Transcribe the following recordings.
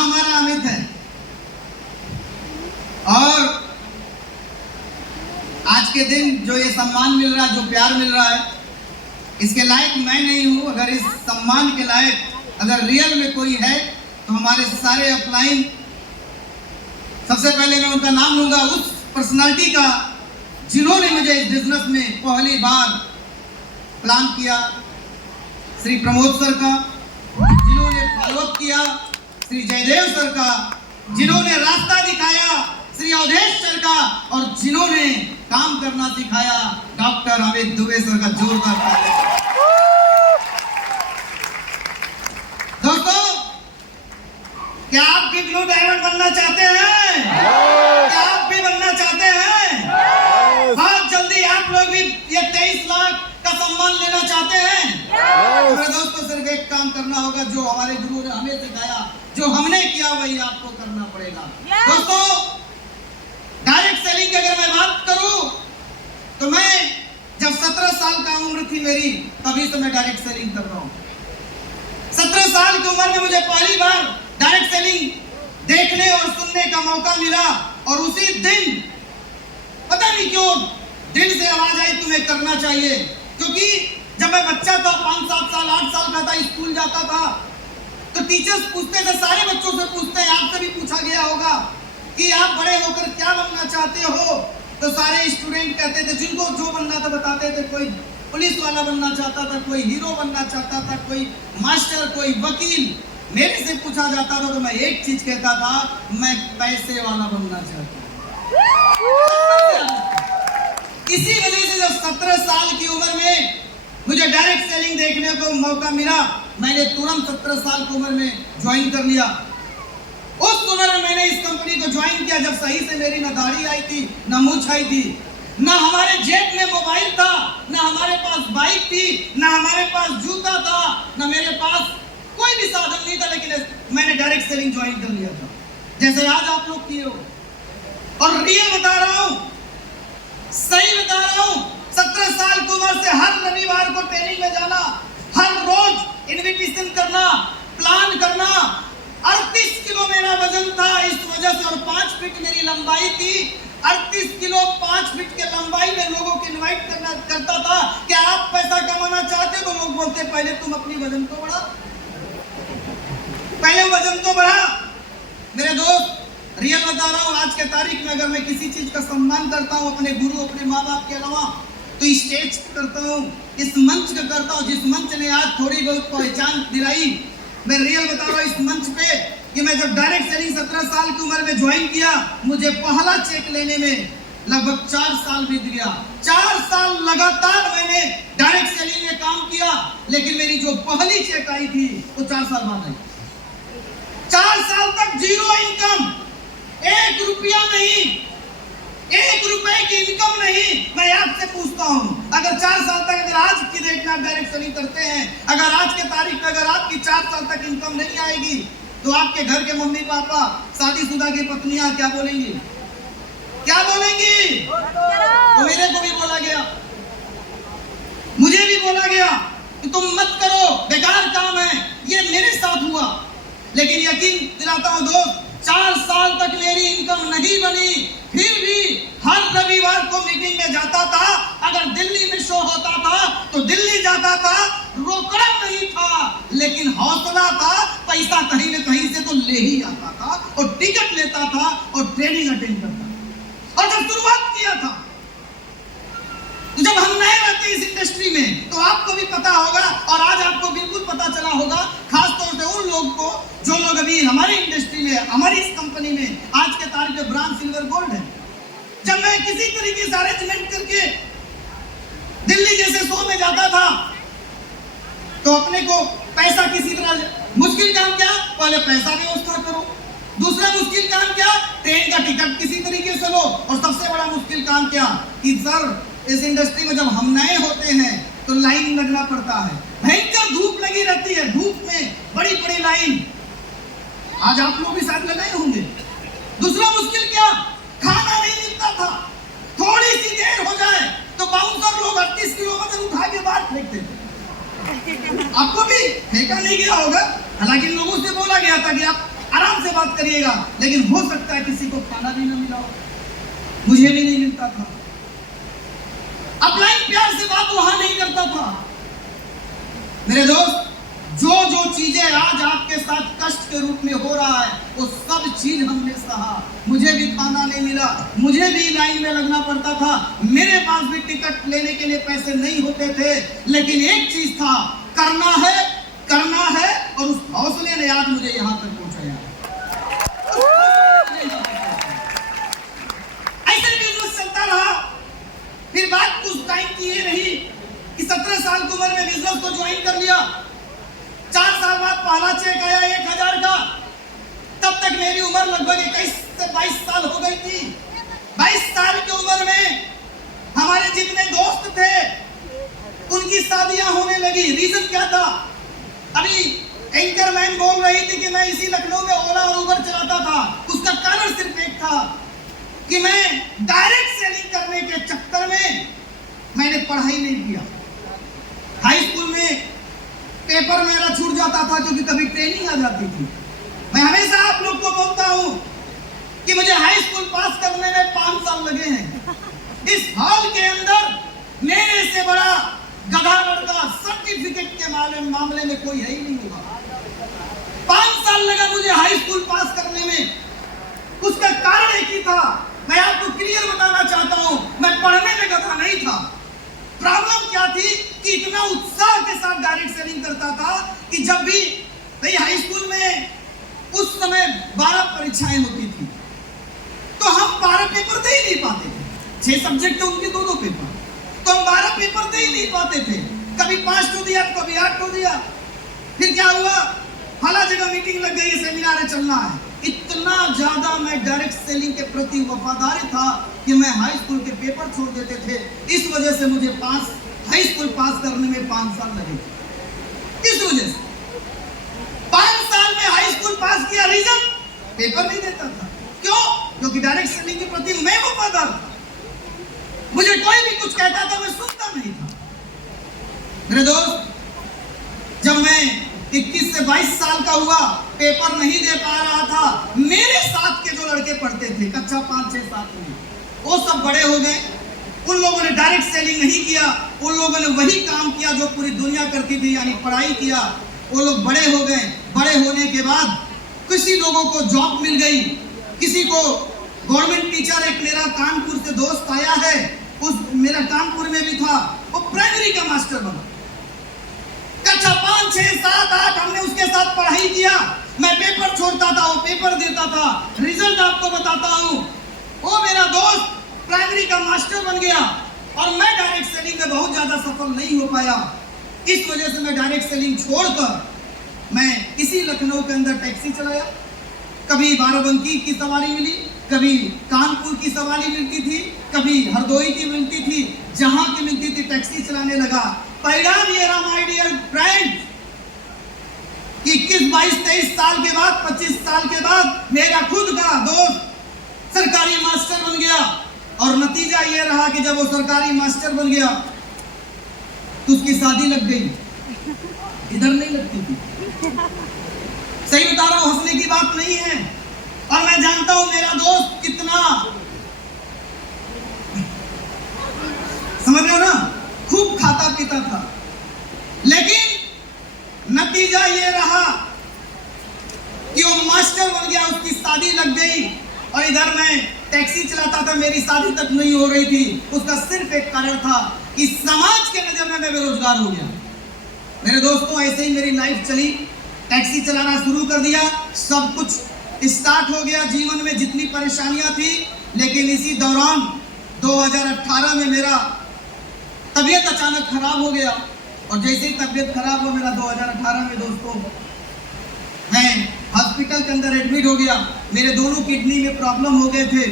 हमारा अमित है। और आज के दिन जो ये सम्मान मिल रहा है, जो प्यार मिल रहा है, इसके लायक मैं नहीं हूं। अगर इस सम्मान के लायक अगर रियल में कोई है तो हमारे सारे अपलाइन, सबसे पहले मैं उनका नाम लूंगा, उस पर्सनालिटी का जिन्होंने मुझे इस बिजनेस में पहली बार प्लान किया, श्री प्रमोद सर का, जिन्होंने फॉलोअप किया श्री जयदेव सर का, जिन्होंने रास्ता दिखाया श्री अवधेश सर का, और जिन्होंने काम करना सिखाया डॉक्टर अमित दुबे सर का। जोरदार ताली। दोस्तों, क्या आप भी ब्लू डायमंड बनना चाहते हैं? क्या आप भी बनना चाहते हैं? बहुत जल्दी आप लोग भी ये 23 लाख का सम्मान लेना चाहते हैं? मेरे दोस्तों, सिर्फ एक काम करना होगा, जो हमारे गुरु ने हमें सिखाया, जो हमने किया वही आपको करना पड़ेगा। दोस्तों, डायरेक्ट सेलिंग की अगर मैं बात करूं तो मैं जब 17 साल का उम्र थी मेरी, तभी से मैं डायरेक्ट सेलिंग कर रहा हूं। 17 साल की उम्र में मुझे पहली बार डायरेक्ट सेलिंग देखने और सुनने का मौका मिला, और उसी दिन पता नहीं क्यों दिल से आवाज आई, तुम्हें करना चाहिए। क्योंकि जब मैं बच्चा था, 5, 7 साल, 8 साल का था, स्कूल जाता था, तो टीचर्स पूछते थे, सारे बच्चों से पूछते हैं, आपसे भी पूछा गया होगा कि आप बड़े होकर क्या बनना चाहते हो? तो सारे स्टूडेंट कहते थे, जिनको जो बनना था बताते थे। कोई पुलिस वाला बनना चाहता था, कोई हीरो बनना चाहता था, कोई मास्टर, कोई वकील। मेरे से पूछा जाता था तो मैं एक चीज कहता था, मैं पैसे वाला बनना चाहता हूं। इसी वजह से जब 17 साल की उम्र में मुझे डायरेक्ट सेलिंग देखने को मौका मिला, मैंने तुरंत 17 साल की उम्र में ज्वाइन कर लिया। उस उम्र में मैंने इस कंपनी को ज्वाइन किया जब सही से मेरी न दाढ़ी आई थी, न मूंछ आई थी, न हमारे जेब में मोबाइल था, न हमारे पास बाइक थी, न हमारे पास जूता था, न मेरे पास कोई भी साधन नहीं था। लेकिन मैंने डायरेक्ट सेलिंग ज्वाइन कर लिया था, जैसे आज आप लोग किए हो। और रियल बता रहा हूं, सही बता रहा हूं, 17 साल की उम्र से हर रविवार को ट्रेनिंग में जाना, हर रोज इन्विटेशन करना, प्लान करना। 38 किलो मेरा वजन था इस वजह से, और 5 फीट मेरी लंबाई थी। 38 किलो 5 फीट के लंबाई में लोगों को इनवाइट करता था कि आप पैसा कमाना चाहते हो? तो लोग बोलते, पहले तुम अपनी वजन को बढ़ा, पहले वजन तो बढ़ा। मेरे दोस्त, रियल बता रहा हूं, आज के तारीख में अगर मैं किसी चीज का सम्मान करता हूं, अपने गुरु, अपने माँ बाप के अलावा, तो स्टेज करता हूं, इस मंच का करता हूं, जिस मंच ने आज थोड़ी बहुत पहचान दिलाई। मैं रियल बता रहा हूं इस मंच पे कि मैं जब डायरेक्ट सेलिंग 17 साल की उम्र में ज्वाइन किया, मुझे पहला चेक लेने में लगभग 4 साल बीत गया। 4 साल लगातार मैंने डायरेक्ट सेलिंग में काम किया, लेकिन मेरी जो पहली चेक आई थी वो 4 साल बाद आई। 4 साल तक जीरो इनकम, 1 रुपया नहीं, 1 रुपए की इनकम नहीं। मैं आपसे पूछता हूं, अगर 4 साल तक, अगर आज की डेट में आप डायरेक्ट सेलिंग करते हैं, अगर आज के तारीख में अगर आपकी 4 साल तक इनकम नहीं आएगी, तो आपके घर के मम्मी पापा, शादीशुदा की पत्नियां क्या बोलेंगी? क्या बोलेंगी? तो मेरे को भी बोला गया, मुझे भी बोला गया कि तुम मत करो, बेकार काम है। ये मेरे साथ हुआ, लेकिन यकीन दिलाता हूं दोस्त, 4 साल तक मेरी इनकम नहीं बनी, फिर भी हर रविवार को मीटिंग में जाता था। अगर दिल्ली में शो होता था तो दिल्ली जाता था, रोकड़ा नहीं था, लेकिन हौसला था। पैसा कहीं न कहीं से तो ले ही आता था, और टिकट लेता था, और ट्रेनिंग अटेंड करता था। और जब शुरुआत किया था, जब हम नए रहते इस इंडस्ट्री में, तो आपको भी पता होगा, और आज आपको बिल्कुल पता चला होगा, खासतौर से उन लोग को जो लोग अभी हमारी इंडस्ट्री में, हमारी इस कंपनी में आज के तारीख में ब्रांड सिल्वर गोल्ड है। जब मैं किसी तरीके से अरेंजमेंट करके दिल्ली जैसे शो में जाता था, तो अपने को पैसा किसी तरह, मुश्किल काम क्या, पहले पैसा व्यवस्था करो, दूसरा मुश्किल काम क्या, ट्रेन का टिकट किसी तरीके से लो, और सबसे बड़ा मुश्किल काम क्या कि सर, इस इंडस्ट्री में जब हम नए होते हैं तो लाइन लगना पड़ता है, भयंकर धूप लगी रहती है, धूप में बड़ी बड़ी लाइन। आज आप लोग भी शायद लगाए होंगे। दूसरा मुश्किल क्या, खाना नहीं मिलता था, थोड़ी सी देर हो जाए तो बाउंसर लोग 38 किलो वजन उठा के बाहर फेंकते थे। आपको भी फेंका नहीं गया होगा, हालांकि लोगों से बोला गया था कि आप आराम से बात करिएगा, लेकिन हो सकता है किसी को खाना भी न मिला हो, मुझे भी नहीं मिलता था। अपलाइन प्यार से बात वहां नहीं करता था। मेरे दोस्त, जो जो चीजें आज आपके साथ कष्ट के रूप में हो रहा है, वो सब चीज हमने सहा। मुझे भी खाना नहीं मिला, मुझे भी लाइन में लगना पड़ता था, मेरे पास भी टिकट लेने के लिए पैसे नहीं होते थे, लेकिन एक चीज था, करना है, और उस हौसले ने आज मुझे यहां तक पहुंचाया। ऐसे बिजनेस चलता रहा। फिर बात कुछ टाइम की ये रही कि 17 साल की उम्र में बिजनेस को ज्वाइन कर लिया। 4 साल बाद पहला चेक आया 1000 का। तब तक मेरी उम्र लगभग 21 से 22 साल हो गई थी। 22 साल की उम्र में हमारे जितने दोस्त थे उनकी शादियां होने लगी। रीजन क्या था? अभी एंकरमैन बोल रही थी कि मैं इसी लखनऊ में ओला और उबर चलाता था। उसका कारण सिर्फ एक था कि मैं डायरेक्ट सेलिंग करने के चक्कर में मैंने पढ़ाई नहीं किया। हाई स्कूल में पेपर मेरा छूट जाता था क्योंकि कभी ट्रेनिंग आ जाती थी। मैं हमेशा आप लोग को बोलता हूं कि मुझे हाई स्कूल पास करने में 5 साल लगे हैं। इस हॉल के अंदर मेरे से बड़ा गधा लड़का सर्टिफिकेट के मामले में कोई है ही नहीं होगा। 5 साल लगा मुझे हाई स्कूल पास करने में। उसका कारण एक ही था, मैं आपको क्लियर बताना चाहता हूं, मैं पढ़ने में गधा नहीं था। प्रॉब्लम क्या थी कि इतना उत्साह के साथ डायरेक्ट सेलिंग करता था कि जब भी भाई हाई स्कूल में उस समय 12 परीक्षाएं होती थी, तो हम 12 पेपर दे ही नहीं पाते थे। 6 सब्जेक्ट थे उनके 2-2 पेपर, तो हम 12 पेपर दे ही नहीं पाते थे। कभी 5 तो दिया, कभी 8 तो दिया। फिर क्या हुआ, फला जगह मीटिंग लग गई, सेमिनार चलना है। इतना ज्यादा मैं डायरेक्ट सेलिंग के प्रति वफादार था कि मैं हाई स्कूल के पेपर छोड़ देते थे। इस वजह से मुझे हाई स्कूल पास करने में 5 साल लगे। इस वजह से 5 साल में हाई स्कूल पास किया। रीजन, पेपर नहीं देता था। क्यों? क्योंकि डायरेक्ट सेलिंग के प्रति मैं वफादार था। मुझे कोई भी कुछ कहता था, मैं सुनता नहीं था। मेरे दोस्त, जब मैं 21 से 22 साल का हुआ, पेपर नहीं दे पा रहा था, मेरे साथ के जो लड़के पढ़ते थे कक्षा 5, 6, 7 में, वो सब बड़े हो गए। उन लोगों ने डायरेक्ट सेलिंग नहीं किया, उन लोगों ने वही काम किया जो पूरी दुनिया करती थी, यानी पढ़ाई किया। वो लोग बड़े हो गए। बड़े होने के बाद किसी लोगों को जॉब मिल गई, किसी को गवर्नमेंट टीचर। एक मेरा कानपुर से दोस्त आया है, मेरा कानपुर में भी था, वो प्राइमरी का मास्टर बना। कक्षा 5, 6, 7, 8 हमने उसके साथ पढ़ाई किया। मैं पेपर छोड़ता था, वो पेपर देता था। रिजल्ट आपको बताता हूँ, वो मेरा दोस्त प्राइमरी का मास्टर बन गया और मैं डायरेक्ट सेलिंग में बहुत ज्यादा सफल नहीं हो पाया। इस वजह से मैं डायरेक्ट सेलिंग छोड़कर मैं इसी लखनऊ के अंदर टैक्सी चलाया। कभी बाराबंकी की सवारी मिली, कभी कानपुर की सवारी मिलती थी, कभी हरदोई की मिलती थी, जहां की मिलती थी टैक्सी चलाने लगा। परिणाम ये रहा माय डियर फ्रेंड कि 21, 22, 23 साल के बाद, 25 साल के बाद मेरा खुद का दोस्त सरकारी मास्टर बन गया। और नतीजा ये रहा कि जब वो सरकारी मास्टर बन गया तो उसकी शादी लग गई। इधर नहीं लगती थी, सही बता रहा हूं, हंसने की बात नहीं है। और मैं जानता हूं मेरा दोस्त कितना, समझ रहे हो ना, खूब खाता पीता था, लेकिन नतीजा ये रहा कि वो मास्टर बन गया, उसकी शादी लग गई। और इधर मैं टैक्सी चलाता था, मेरी शादी तक नहीं हो रही थी। उसका सिर्फ एक कारण था कि समाज के नजर में मैं बेरोजगार हो गया। मेरे दोस्तों, ऐसे ही मेरी लाइफ चली। टैक्सी चलाना शुरू कर दिया, सब कुछ स्टार्ट हो गया जीवन में, जितनी परेशानियां थी। लेकिन इसी दौरान 2018 में मेरा तबीयत अचानक खराब हो गया। और जैसे ही तबीयत खराब हो मेरा 2018 में दोस्तों, मैं हॉस्पिटल के अंदर एडमिट हो गया। मेरे दोनों किडनी में प्रॉब्लम हो गए थे।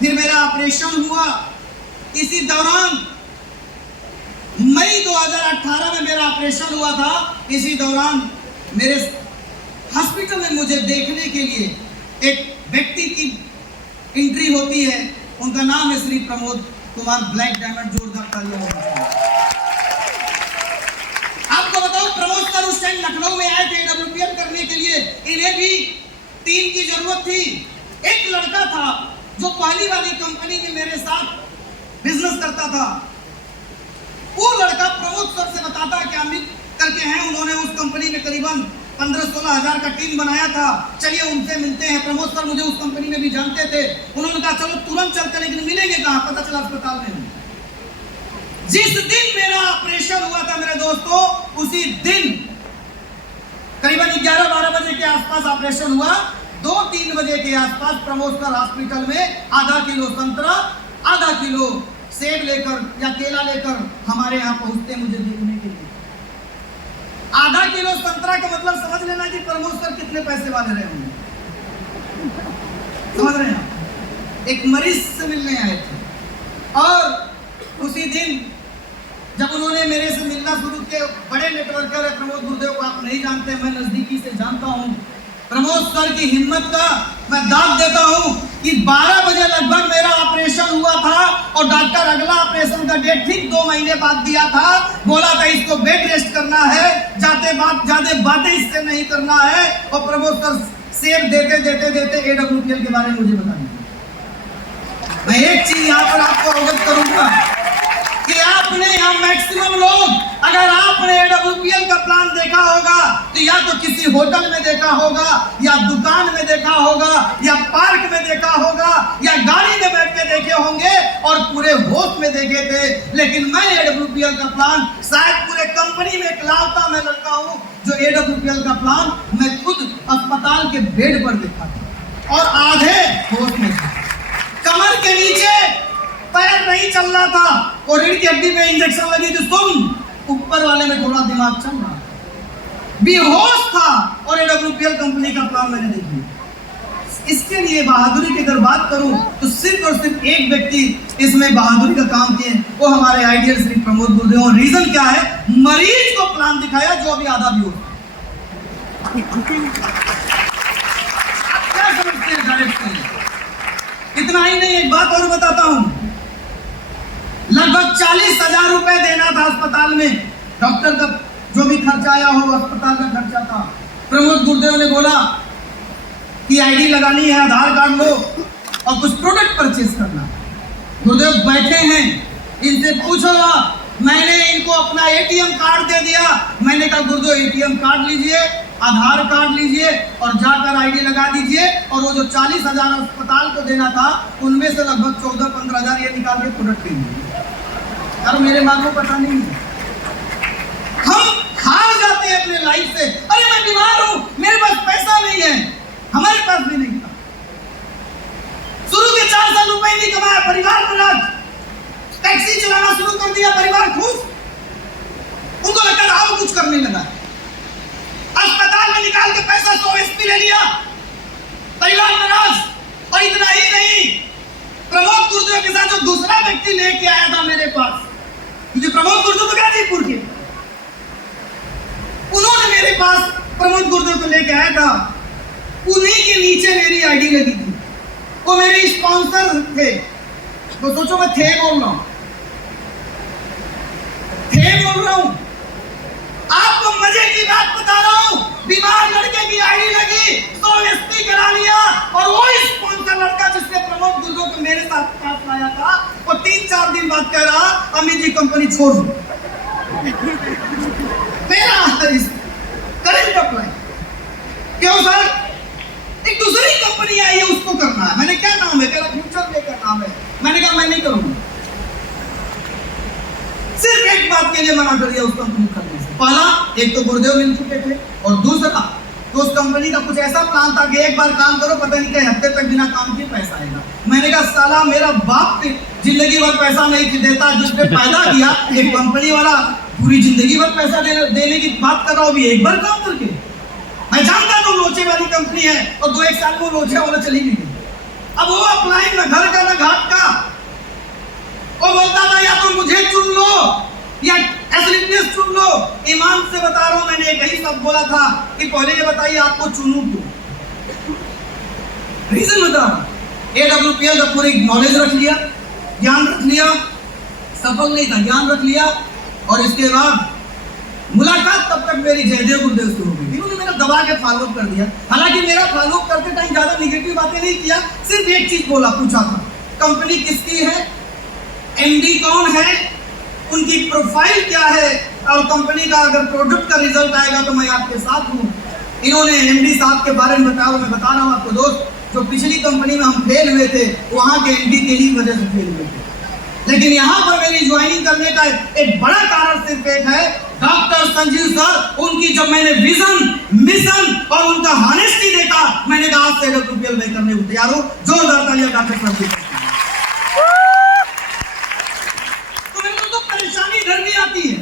फिर मेरा ऑपरेशन हुआ। इसी दौरान मई 2018 में मेरा ऑपरेशन हुआ था। इसी दौरान मेरे हॉस्पिटल में मुझे देखने के लिए एक व्यक्ति की एंट्री होती है। उनका नाम है श्री प्रमोद कुमार ब्लैक डायमंड। जोरदार तालियां। आपको बताओ, प्रमोद सर उस टाइम लखनऊ में आए थे डब्ल्यूपीएम करने के लिए। इन्हें भी टीम की जरूरत थी। एक लड़का था जो पहली वाली कंपनी में मेरे साथ बिजनेस करता था। वो लड़का प्रमोद सर से बताता कि अमित करके हैं, उन्होंने उस कंपनी में करीबन 15-16 हजार का टीम बनाया था, चलिए उनसे मिलते हैं। प्रमोद सर मुझे उस कंपनी में भी जानते थे। उन्होंने कहा चलो तुरंत चलते, लेकिन मिलेंगे कहाँ, पता चला अस्पताल में। जिस दिन मेरा ऑपरेशन हुआ था मेरे दोस्तों, उसी दिन करीबन 11-12 बजे के आसपास ऑपरेशन हुआ। 2-3 बजे के आसपास प्रमोद सर हॉस्पिटल में आधा किलो संतरा, आधा किलो सेब लेकर या केला लेकर हमारे यहाँ पहुंचते मुझे देखने के लिए। आधा किलो संतरा का मतलब समझ लेना कि प्रमोद सर कितने पैसे वाले रहे होंगे, समझ रहे हैं। एक मरीज से मिलने आए थे और उसी दिन जब उन्होंने मेरे से मिलना शुरू किया, बड़े नेटवर्कर है प्रमोद गुरुदेव को आप नहीं जानते, मैं नजदीकी से जानता हूँ। प्रमोद सर की हिम्मत का मैं दाद देता हूँ कि 12 बजे लगभग मेरा ऑपरेशन हुआ था और डॉक्टर अगला ऑपरेशन का डेट ठीक 2 महीने बाद दिया था। बोला था इसको बेड रेस्ट करना है, ज्यादा बातें इससे नहीं करना है। और प्रमोद सर सेब देते AWPL के बारे में मुझे बता दीजिए। मैं एक चीज यहाँ पर आपको अवगत करूंगा कि आपने यहाँ मैक्सिमम लोग, अगर आपने AWPL का प्लान देखा होगा तो या तो किसी होटल में देखा होगा, या दुकान में देखा होगा, या पार्क में देखा होगा, या गाड़ी में बैठ के देखे होंगे और पूरे होश में देखे थे। लेकिन मैं AWPL का प्लान शायद पूरे कंपनी में इकलौता मैं लड़का हूँ जो AWPL का प्लान मैं खुद अस्पताल के बेड पर देखा था और आधे होश में था। कमर के नीचे पैर नहीं चल रहा था और रीढ़ की हड्डी में इंजेक्शन लगी थी, सुन ऊपर वाले में थोड़ा दिमाग चल रहा था, बेहोश था और AWPL कंपनी का प्लान मैंने देखी। इसके लिए बहादुरी की अगर बात करूं तो सिर्फ और सिर्फ एक व्यक्ति इसमें बहादुरी का काम किए, वो हमारे आइडियल श्री प्रमोद गुरुदेव। और रीजन क्या है, मरीज को प्लान दिखाया जो अभी आधा भी होता। आप क्या समझते हैं डायरेक्ट? इतना ही नहीं, एक बात और बताता हूं। लगभग 40,000 रुपए देना था अस्पताल में, डॉक्टर का जो भी खर्चा आया हो अस्पताल का खर्चा था। प्रमोद गुरुदेव ने बोला कि आईडी लगानी है, आधार कार्ड लो और कुछ प्रोडक्ट परचेज करना। गुरुदेव बैठे हैं, इनसे पूछो। मैंने इनको अपना ATM कार्ड दे दिया। मैंने कहा गुरुदेव ATM कार्ड लीजिए, आधार कार्ड लीजिए और जाकर आईडी लगा दीजिए। और वो जो 40,000 अस्पताल को देना था उनमें से लगभग 14-15 हजार ये निकाल के प्रोडक्ट लीजिए। यार मेरे माँ को पता नहीं है, हम हार जाते हैं अपने लाइफ से। अरे मैं बीमार हूं, मेरे पास पैसा नहीं है, हमारे पास भी नहीं था। शुरू के 4 साल रुपए नहीं कमाया, परिवार नाराज, टैक्सी चलाना शुरू कर दिया, परिवार खुश, उनको लगता था और कुछ करने लगा। अस्पताल में निकाल के पैसा 100 SP ले लिया, परिवार नाराज। और इतना ही नहीं, प्रमोद गुरुदेव के साथ जो दूसरा व्यक्ति लेके आया था मेरे पास, मुझे प्रमोद गुरुदेव तो गाजीपुर के, उन्होंने मेरे पास प्रमोद गुरुदेव को लेके आया था। उन्हीं के नीचे मेरी आईडी लगी थी, वो मेरे स्पॉन्सर थे। तो सोचो मैं थे बोल रहा हूं। आपको मजे की बात बता रहा हूं, बीमार लड़के की आईडी लगी, 100 SP करा लिया। और वो स्पॉन्सर लड़का जिसने प्रमोद गुरुदेव को मेरे साथ पास लाया था, वो 3-4 दिन बाद कह रहा अमित जी कंपनी छोड़ दो। मेरा करंट अप्लाई क्यों सर? एक दूसरी कंपनी आई है, उसको करना है। मैंने क्या नाम है? कह रहा फ्यूचर पे का नाम है। मैंने कहा मैं नहीं करूंगा। सिर्फ एक बात के लिए मना कर दिया उस कंपनी करने से। पहला, एक तो गुरुदेव मिल चुके थे, और दूसरा तो उस कंपनी का कुछ ऐसा प्लान था कि एक बार काम करो, पता नहीं कई हफ्ते तक बिना काम के पैसा आएगा। मैंने कहा साला मेरा बाप जिंदगी भर पैसा नहीं देता, जिसने पैदा किया एक कंपनी वाला पूरी जिंदगी भर पैसा देने की बात कर रहा हूँ, एक बार काम करके। मैं जानता था लोचे वाली कंपनी है और 2-1 साल में लोचे वाला चली गई। अब वो अप्लाई न घर का न घाट का, वो बोलता था या तो मुझे चुन लो या एसलिटनेस चुन लो। ईमान से बता रहा हूं, मैंने एक ही सब बोला था कि पहले ये बताइए आपको चुनूं क्यों। रीजन बता, AWPL का पूरी नॉलेज रख लिया, ज्ञान रख लिया, सफल नहीं था, ज्ञान रख लिया। और इसके बाद मुलाकात तब तक मेरी जयदेव गुरुदेव से हो गई। इन्होंने मेरा दबा के फॉलो कर दिया। हालांकि मेरा फॉलो करते टाइम ज्यादा निगेटिव बातें नहीं किया, सिर्फ एक चीज बोला, पूछा था कंपनी किसकी है, एमडी कौन है, उनकी प्रोफाइल क्या है, और कंपनी का अगर प्रोडक्ट का रिजल्ट आएगा तो मैं आपके साथ हूँ। इन्होंने एमडी साहब के बारे में बताया। मैं बता रहा हूँ आपको दोस्त, जो पिछली कंपनी में हम फेल हुए थे वहां के एमडी के ही वजह से फेल हुए थे, लेकिन यहाँ पर मेरी ज्वाइनिंग करने का एक बड़ा कारण सिर्फ एक है, डॉक्टर संजीव सर। उनकी जब मैंने विजन, मिशन और उनका हॉनेस्टी देखा, मैंने कहा आज से डॉक्टर मैं करने को तैयार हूं। जोरदार तालियां डॉक्टर संजीव। तो मेरे को तो परेशानी इधर भी आती है।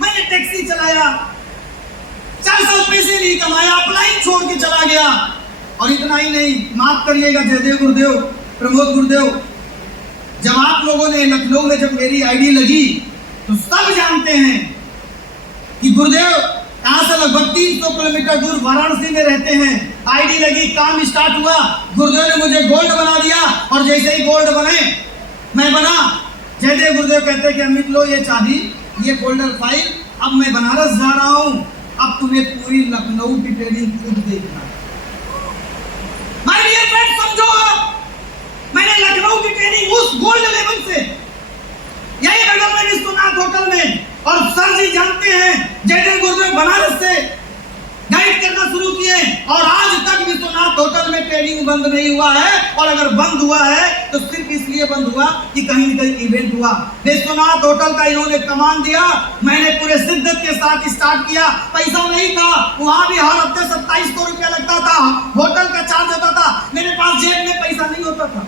मैंने टैक्सी चलाया, 4 साल पैसे नहीं कमाया, अपलाइन छोड़ के चला गया। और इतना ही नहीं, माफ करिएगा जयदेव गुरुदेव, प्रमोद गुरुदेव, जब आप लोगों ने लखनऊ में जब मेरी आईडी लगी तो सब जानते हैं कि गुरुदेव यहाँ से लगभग 300 किलोमीटर दूर वाराणसी में रहते हैं। आईडी लगी, काम स्टार्ट हुआ, गुरुदेव ने मुझे गोल्ड बना दिया। और जैसे ही गोल्ड बने, मैं बना, जयदेव गुरुदेव कहते हैं कि अमित लो ये चाबी, ये फोल्डर फाइल, अब मैं बनारस जा रहा हूँ, अब तुम्हें पूरी लखनऊ की ट्रेनिंग खुद देखना है। माय डियर फ्रेंड, समझो आप, मैंने लखनऊ की ट्रेनिंग उस गोल्ड लेवल से, यही बगल में विश्वनाथ होटल में, और सर जी जानते हैं जयदेव गुरुदेव बनारस से गाइड करना शुरू किए, और आज तक विश्वनाथ होटल में ट्रेनिंग बंद नहीं हुआ है। और अगर बंद हुआ है तो सिर्फ इसलिए बंद हुआ कि कहीं न कहीं इवेंट हुआ। विश्वनाथ होटल का इन्होंने कमान दिया, मैंने पूरे शिद्दत के साथ स्टार्ट किया। पैसा नहीं था, वहां भी हर हफ्ते 2700 रुपया लगता था, होटल का चार्ज होता था, मेरे पास जेब में पैसा नहीं होता था।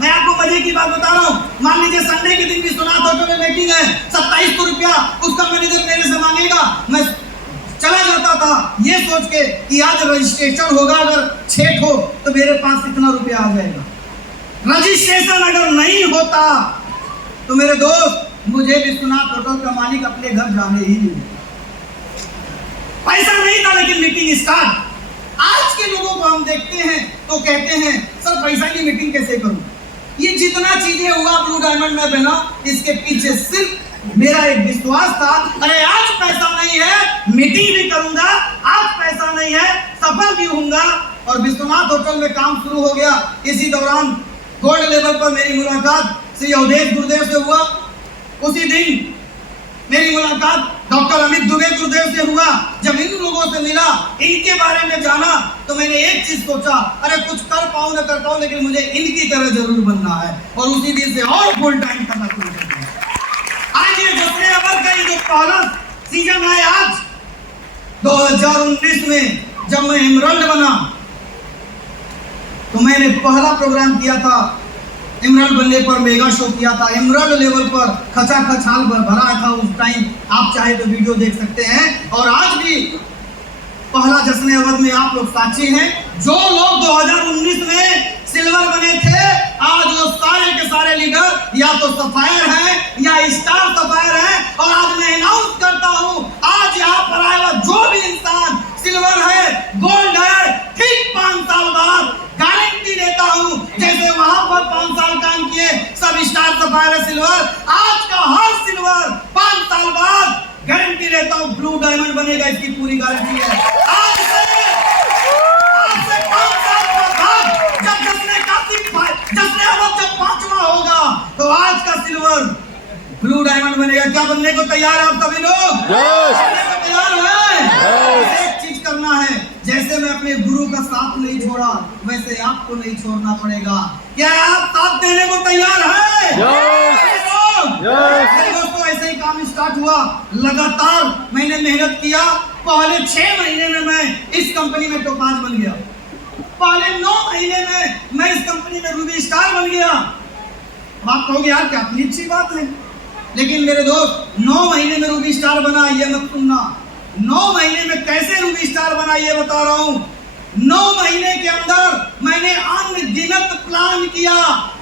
मैं आपको मजे की बात बता रहा हूँ, मान लीजिए संडे के दिन विश्वनाथ होटल में मीटिंग है, 2700 रुपया उसका मैनेजर मेरे से मांगेगा, मैं चला जाता था ये सोच के कि आज रजिस्ट्रेशन होगा, अगर छेक हो तो मेरे पास इतना रुपया आ जाएगा। रजिस्ट्रेशन अगर नहीं होता तो मेरे दोस्त, मुझे विश्वनाथ होटल का मालिक अपने घर जाने ही नहीं। पैसा नहीं था लेकिन मीटिंग स्टार्ट। आज के लोगों को हम देखते हैं तो कहते हैं सर पैसा की मीटिंग कैसे करूं। ये जितना चीजें हुआ ब्लू डायमंड में बना, इसके पीछे सिर्फ मेरा एक विश्वास था, अरे आज पैसा नहीं है मीटिंग भी करूंगा, आज पैसा नहीं है सफल भी होऊंगा। और विश्वनाथ होटल में काम शुरू हो गया। इसी दौरान गोल्ड लेवल पर मेरी मुलाकात श्री अवधेश गुरुदेव से हुआ। उसी दिन मेरी मुलाकात डॉक्टर अमित दुबे गुरुदेव से हुआ। जब इन लोगों से मिला, इनके बारे में जाना, तो मैंने एक चीज सोचा, अरे कुछ कर पाऊं न कर पाऊं लेकिन मुझे इनकी तरह जरूर बनना है। और उसी दिन से और फुल टाइम करना शुरू कर दिया। आज ये जश्न अवर का जो पहला सीजन है, आज 2019 में जब मैं एमरल्ड बना तो मैंने पहला प्रोग्राम किया था, एमरल्ड बनने पर मेगा शो किया था। एमरल्ड लेवल पर खचाखच हाल भरा था उस टाइम, आप चाहे तो वीडियो देख सकते हैं। और आज भी पहला जश्न अवध में आप लोग साक्षी हैं। जो लोग 2019 में सिल्वर बने थे, आज वो सारे के सारे लीडर या तो सफायर हैं या स्टार सफायर हैं। और आज मैं अनाउंस करता हूं, आज यहाँ पर आया हुआ जो भी इंसान सिल्वर है, गोल्ड है, ठीक 5 साल बाद गारंटी देता हूं, जैसे वहां पर 5 साल काम किए सब स्टार सफायर सिल्वर, आज का हर सिल्वर 5 साल बाद गारंटी देता हूं ब्लू डायमंड बनेगा, इसकी पूरी गारंटी है। आज से 5 साल बाद जब जश्न अवध जब 5वां होगा तो आज का सिल्वर ब्लू डायमंड बनेगा। क्या बनने को तैयार है आप सभी लोग? तैयार है? एक चीज करना है, जैसे मैं अपने गुरु का साथ नहीं छोड़ा वैसे आपको नहीं छोड़ना पड़ेगा। क्या आप साथ देने को तैयार है? दोस्तों ऐसे ही काम स्टार्ट हुआ। लगातार मैंने मेहनत किया। पहले 6 महीने में मैं इस कंपनी में टोपाज बन गया। पहले 9 महीने में मैं इस कंपनी में रूबी स्टार बन गया। आप कहोगे यार क्या अपनी अच्छी बात है, लेकिन मेरे दोस्त 9 महीने में रूबी स्टार बना ये मत सुनना। 9 महीने में कैसे रूबी स्टार बना ये बता रहा हूं। 9 महीने के अंदर मैंने अनगिनत प्लान किया।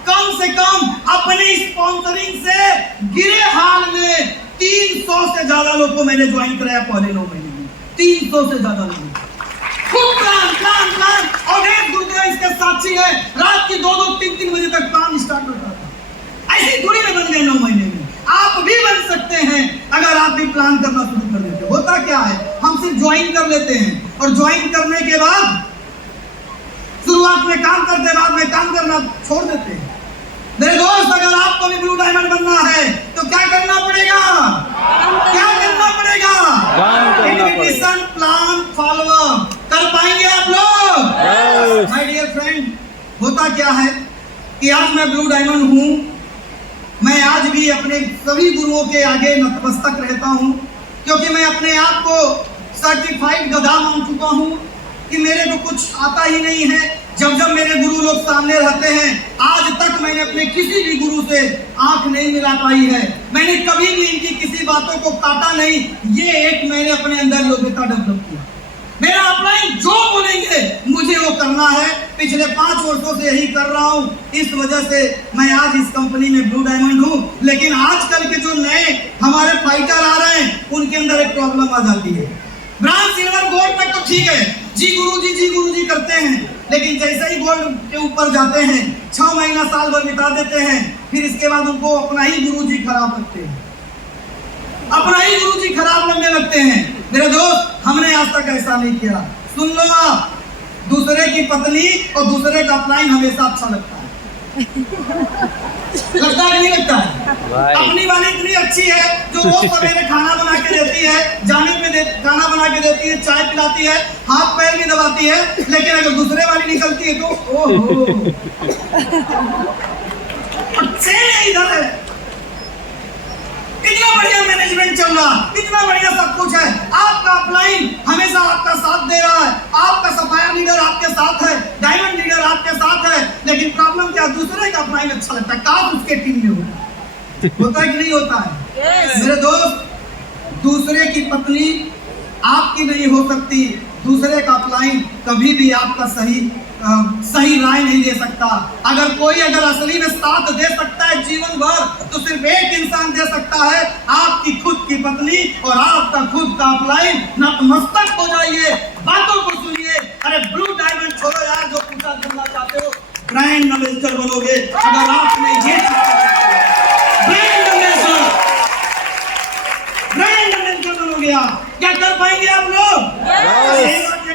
कम से कम अपने स्पॉन्सरिंग से गिरे हाल में 300 से ज्यादा लोग को मैंने ज्वाइन कराया पहले 9 महीने में। 300 से ज्यादा लोग प्लान और एक गुरुदेव इसके साक्षी है। रात की 2-2, 3-3 बजे तक काम स्टार्ट होता था। ऐसी थोड़ी में बन गए 9 महीने में। आप भी बन सकते हैं अगर आप भी प्लान करना शुरू क्या है, हम सिर्फ ज्वाइन कर लेते हैं और ज्वाइन करने के बाद शुरुआत में काम करते, बाद में काम करना छोड़ देते हैं। मेरे दोस्त, अगर आपको भी ब्लू डायमंड बनना है तो क्या करना पड़ेगा? क्या करना पड़ेगा? इन्विटेशन प्लान फॉलो कर पाएंगे आप लोग? माय डियर फ्रेंड, होता क्या है कि आज मैं ब्लू डायमंड हूँ, मैं आज भी अपने सभी गुरुओं के आगे नतमस्तक रहता हूँ, क्योंकि मैं अपने आप को सर्टिफाइड गधा मान चुका हूँ कि मेरे को कुछ आता ही नहीं है। जब जब मेरे गुरु लोग सामने रहते हैं, आज तक मैंने अपने किसी भी गुरु से आंख नहीं मिला पाई है, मैंने कभी भी इनकी किसी बातों को काटा नहीं। ये एक मैंने अपने अंदर योग्यता डेवलप किया। मेरा अपलाइन जो बोलेंगे मुझे वो करना है। पिछले 5 वर्षों से यही कर रहा हूँ, इस वजह से मैं आज इस कंपनी में ब्लू डायमंड हूँ। लेकिन आजकल के जो नए हमारे फाइटर आ रहे हैं, उनके अंदर एक प्रॉब्लम आ जाती है। ब्रांज सिल्वर गोल्ड तक तो ठीक है, जी गुरु जी करते हैं, लेकिन जैसे ही गोल्ड के ऊपर जाते हैं, 6 महीना साल भर बिता देते हैं, फिर इसके बाद उनको अपना ही गुरु जी खराब लगते हैं, अपना ही गुरु जी खराब लगने लगते हैं। मेरे दोस्त, हमने आज तक ऐसा नहीं किया। सुन लो आप, दूसरे की पत्नी और दूसरे का अपलाइन हमेशा अच्छा लगता है। लगता है नहीं लगता है? अपनी वाली इतनी अच्छी है जो वो सवेरे खाना बना के देती है, जाने पे खाना बना के देती है, चाय पिलाती है, हाथ पैर भी दबाती है, लेकिन अगर दूसरे वाली निकलती है तो ओहो, इधर है। कितना बढ़िया मैनेजमेंट चल रहा, कितना बढ़िया सब कुछ है, आपका अपलाइन हमेशा आपका साथ दे रहा है, आपका सफायर लीडर आपके साथ है, डायमंड लीडर आपके साथ है, लेकिन प्रॉब्लम क्या, दूसरे का अपलाइन अच्छा लगता है, काश उसके टीम में होता है कि नहीं होता है? yes. मेरे दोस्त, दूसरे की पत्नी आपकी नहीं हो सकती, दूसरे का अपलाइन कभी भी आपका सही राय नहीं दे सकता। अगर असली में साथ दे सकता है जीवन भर, तो सिर्फ एक इंसान दे सकता है, आपकी खुद की पत्नी और आपका खुद का अपलाइन। नतमस्तक हो जाइए, बातों को सुनिए। अरे ब्लू डायमंड छोड़ो यार, जो पूछा करना चाहते हो, ब्रांड एम्बेसडर बनोगे अगर आपने ये ब्रांड एम्बेसडर बनोगे। आप क्या कर पाएंगे आप लोग?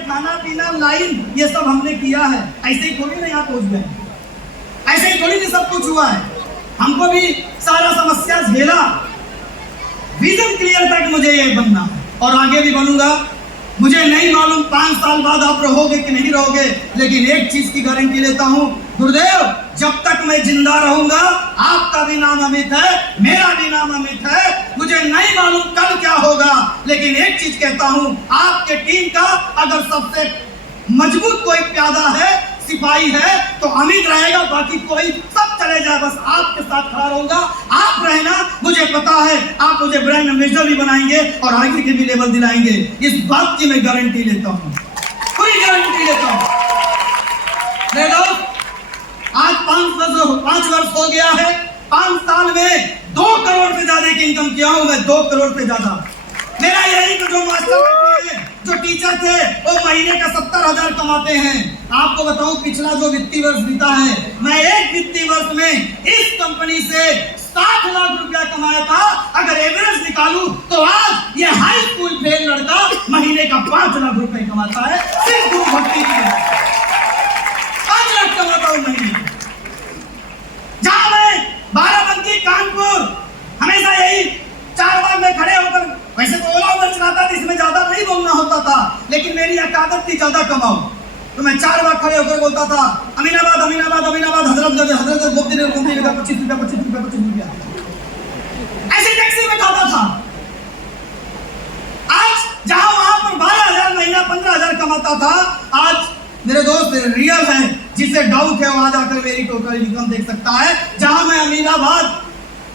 खाना पीना लाइन ये सब हमने किया है, ऐसे ही थोड़ी ना यहाँ पहुंच गए, ऐसे ही थोड़ी नहीं सब कुछ हुआ है। हमको भी सारा समस्या झेला, विजन क्लियर था कि मुझे ये बनना और आगे भी बनूंगा। मुझे नहीं मालूम 5 साल बाद आप रहोगे कि नहीं रहोगे, लेकिन एक चीज की गारंटी लेता हूँ, गुरुदेव, जब तक मैं जिंदा रहूंगा आपका भी नाम अमित है, मेरा भी नाम अमित है। मुझे नहीं मालूम कल क्या होगा, लेकिन एक चीज कहता हूँ, आपके टीम का अगर सबसे मजबूत कोई प्यादा है, सिपाही है, तो अमित रहेगा, बाकी कोई सब चले जाए, बस आपके साथ खड़ा रहूंगा। आप रहना, मुझे पता है आप मुझे ब्रांड एम्बेसडर भी बनाएंगे और आगे के भी लेवल दिलाएंगे। इस बात की मैं गारंटी लेता हूँ, पूरी गारंटी लेता हूँ। आज 5 वर्ष हो गया है, 5 साल में 2 करोड़ से ज्यादा की इनकम किया हूं मैं, 2 करोड़ से ज्यादा। मेरा यही तो जो मास्टर जो टीचर थे वो महीने का 70,000 कमाते हैं। आपको बताऊं, पिछला जो वित्तीय वर्ष बीता है, मैं एक वित्तीय वर्ष में इस कंपनी से 60 लाख रुपया कमाया था। अगर एवरेज निकालूं तो आज ये हाई स्कूल फेल लड़का महीने का 5 लाख रुपए कमाता है, सिर्फ गुरु भक्ति की 5 लाख कमाता हूं महीने। जहां मैं बाराबंकी, कानपुर, हमेशा यही 4 बार में खड़े होकर, वैसे तो ओला उबर चलाता था, इसमें ज्यादा नहीं बोलना होता था, लेकिन मेरी आदत थी ज्यादा कमाओ, तो मैं 4 बार खड़े होकर बोलता था, अमीनाबाद अमीनाबाद अमीनाबाद, हजरतगंज गोमती नगर 25 रुपया 25 रुपया 25 रुपया, ऐसे टैक्सी में खाता था। आज जहां वहां पर 12,000 महीना 15,000 कमाता था, आज मेरे दोस्त रियल है, जिसे डाउट है वो आज आकर मेरी टोटल इनकम देख सकता है। जहां मैं अमीनाबाद,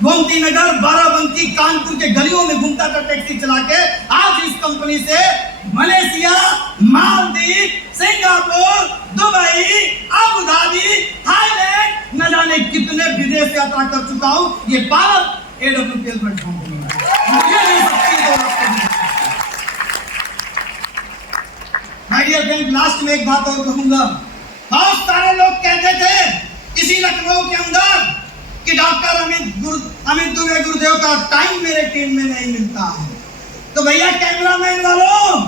गोमती नगर, बाराबंकी, कानपुर के गलियों में घूमता था टैक्सी चला के, आज इस कंपनी से Malaysia, Maldives, Singapore, Dubai, Abu Dhabi, Thailand, न जाने कितने विदेश यात्रा कर चुका हूं। ये पावर AWPL प्लेटफॉर्म मुझे नहीं सकती। माय डियर फ्रेंड, लास्ट में एक बात और कहूंगा। बहुत सारे लोग कहते थे इसी लखनऊ के अंदर कि डॉक्टर अमित दुबे गुरुदेव का टाइम मेरे टीम में नहीं मिलता है, तो भैया कैमरामैन वालों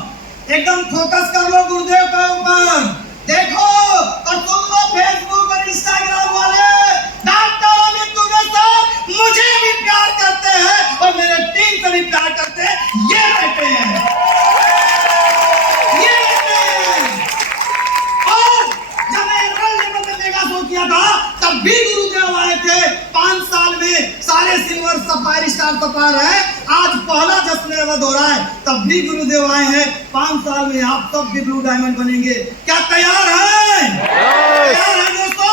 एकदम फोकस कर लो गुरुदेव के ऊपर, देखो और सुन लो फेसबुक और इंस्टाग्राम वाले, डॉक्टर अमित दुबे सर मुझे भी प्यार करते हैं और मेरे टीम से भी प्यार करते हैं, ये बैठे हैं, ये बैठे हैं। और जब मैं वर्ल्ड लेवल पे मेगा शो किया था तब भी गुरुदेव आए थे, 5 साल में सारे सिल्वर सफायर स्टार सफायर है, आज पहला जश्न अवध हो रहा है, तब भी गुरुदेव आए हैं, 5 साल में आप सब भी ब्लू डायमंड बनेंगे, क्या तैयार हैं? तैयार हैं दोस्तों?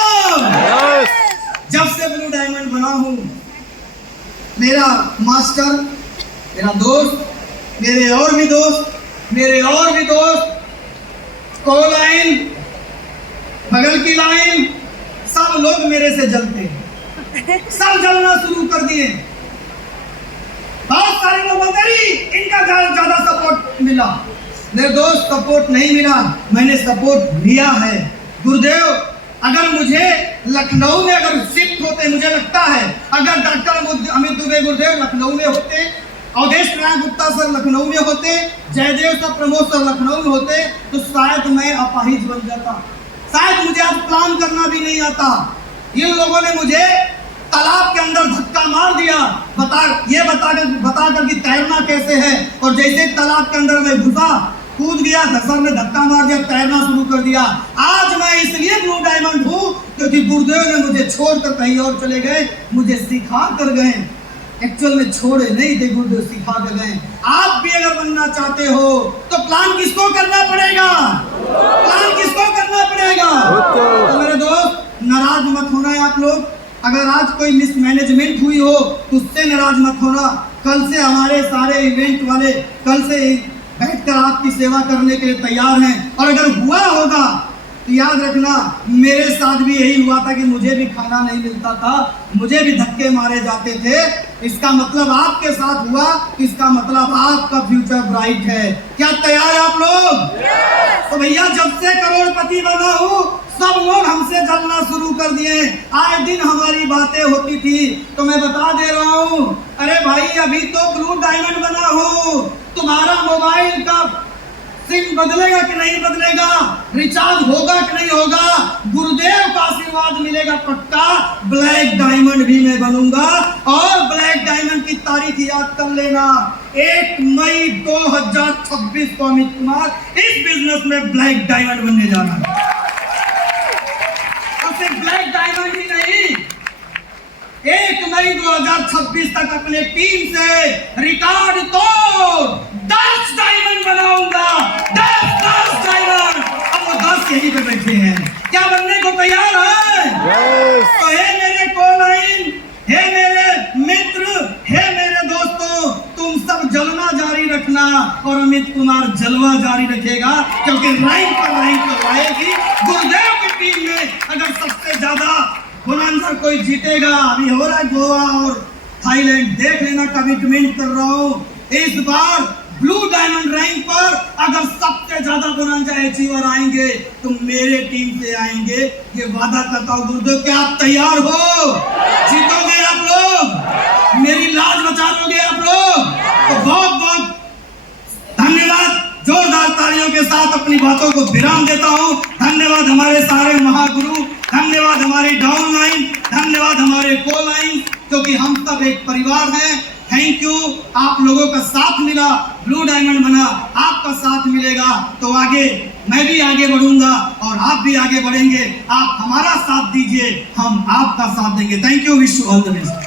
जब से ब्लू डायमंड बना हूं, मेरा मास्टर, मेरा दोस्त, मेरे और भी दोस्त, को लाइन, बगल की लाइन, सब लोग मेरे से जलते हैं, सब जलना शुरू कर दिए। बहुत सारे लोग इनका ज्यादा सपोर्ट मिला, मेरे दोस्त सपोर्ट नहीं मिला, मैंने सपोर्ट लिया है। गुरुदेव अगर मुझे लखनऊ में अगर शिफ्ट होते, मुझे लगता है अगर डॉक्टर अमित दुबे गुरुदेव लखनऊ में होते, अवधेश नारायण गुप्ता सर लखनऊ में होते, जयदेव सर प्रमोद सर लखनऊ में होते, तो शायद मैं अपाहिज बन जाता, शायद मुझे आज प्लान करना भी नहीं आता। इन लोगों ने मुझे तालाब के अंदर धक्का मार दिया, बता कर कि तैरना कैसे है, और जैसे तालाब के अंदर मैं घुसा, कूद गया, सर ने धक्का मार दिया, तैरना शुरू कर दिया। आज मैं इसलिए ब्लू डायमंड हूँ क्योंकि गुरुदेव ने मुझे छोड़कर कहीं और चले गए, मुझे सिखा कर गए, एक्चुअल में छोड़े नहीं थे, गुरुदेव सिखा कर गए। आप भी अगर बनना चाहते हो तो प्लान किसको करना पड़ेगा? प्लान किसको करना पड़ेगा? तो मेरे दोस्त नाराज मत होना है आप लोग, अगर आज कोई मिसमैनेजमेंट हुई हो तो उससे नाराज मत होना। कल से हमारे सारे इवेंट वाले कल से बैठकर आपकी सेवा करने के लिए तैयार हैं, और अगर हुआ होगा तो याद रखना मेरे साथ भी यही हुआ था कि मुझे भी खाना नहीं मिलता था, मुझे भी धक्के मारे जाते थे। इसका मतलब आपके साथ हुआ, इसका मतलब आपका फ्यूचर ब्राइट है। क्या तैयार है आप लोग? तो भैया जब से करोड़पति बना हूँ सब लोग हमसे जलना शुरू कर दिए, आए दिन हमारी बातें होती थी, तो मैं बता दे रहा हूँ, अरे भाई अभी तो ब्लू डायमंड बना हूँ, तुम्हारा मोबाइल का सिम बदलेगा कि नहीं बदलेगा, रिचार्ज होगा कि नहीं होगा, गुरुदेव का आशीर्वाद मिलेगा पक्का, ब्लैक डायमंड भी मैं बनूंगा। और ब्लैक डायमंड की तारीख याद कर लेना, 1 मई 2026 को अमित कुमार इस बिजनेस में ब्लैक डायमंड बनने जा रहा है। सिर्फ ब्लैक डायमंड ही नहीं, 1 मई 2026 तक अपने टीम से रिकॉर्ड तोड़ 10 डायमंड बनाऊंगा, 10 डायमंड। अब वो 10 यहीं पे बैठे हैं, क्या बनने को तैयार है? तो हे मेरे कोलाइन, हे मेरे मित्र, हे मेरे दोस्तों, तुम सब जलना जारी रखना और अमित कुमार जलवा जारी रखेगा, क्योंकि रैंक पर रैंक लगाएगी। गुरुदेव की टीम में अगर सबसे ज्यादा बोनांसा कोई जीतेगा, अभी हो रहा है गोवा और थाईलैंड, देख लेना, कमिटमेंट कर रहा हूँ, इस बार ब्लू डायमंड रैंक पर अगर सबसे ज्यादा बोनांसा अचीवर आएंगे तो मेरे टीम से आएंगे, ये वादा करता हूँ। गुरुदेव क्या आप तैयार हो? जीतोगे आप लोग, मेरी लाज बचा लोगे आप लोग? तो बहुत बहुत धन्यवाद, जोरदार तालियों के साथ अपनी बातों को विराम देता हूँ। धन्यवाद हमारे सारे महागुरु, धन्यवाद हमारी डाउनलाइन, धन्यवाद हमारे को लाइन, क्योंकि हम सब एक परिवार हैं। थैंक यू, आप लोगों का साथ मिला, ब्लू डायमंड बना, आपका साथ मिलेगा तो आगे मैं भी आगे बढ़ूंगा और आप भी आगे बढ़ेंगे। आप हमारा साथ दीजिए, हम आपका साथ देंगे। Thank you, wish you all the best.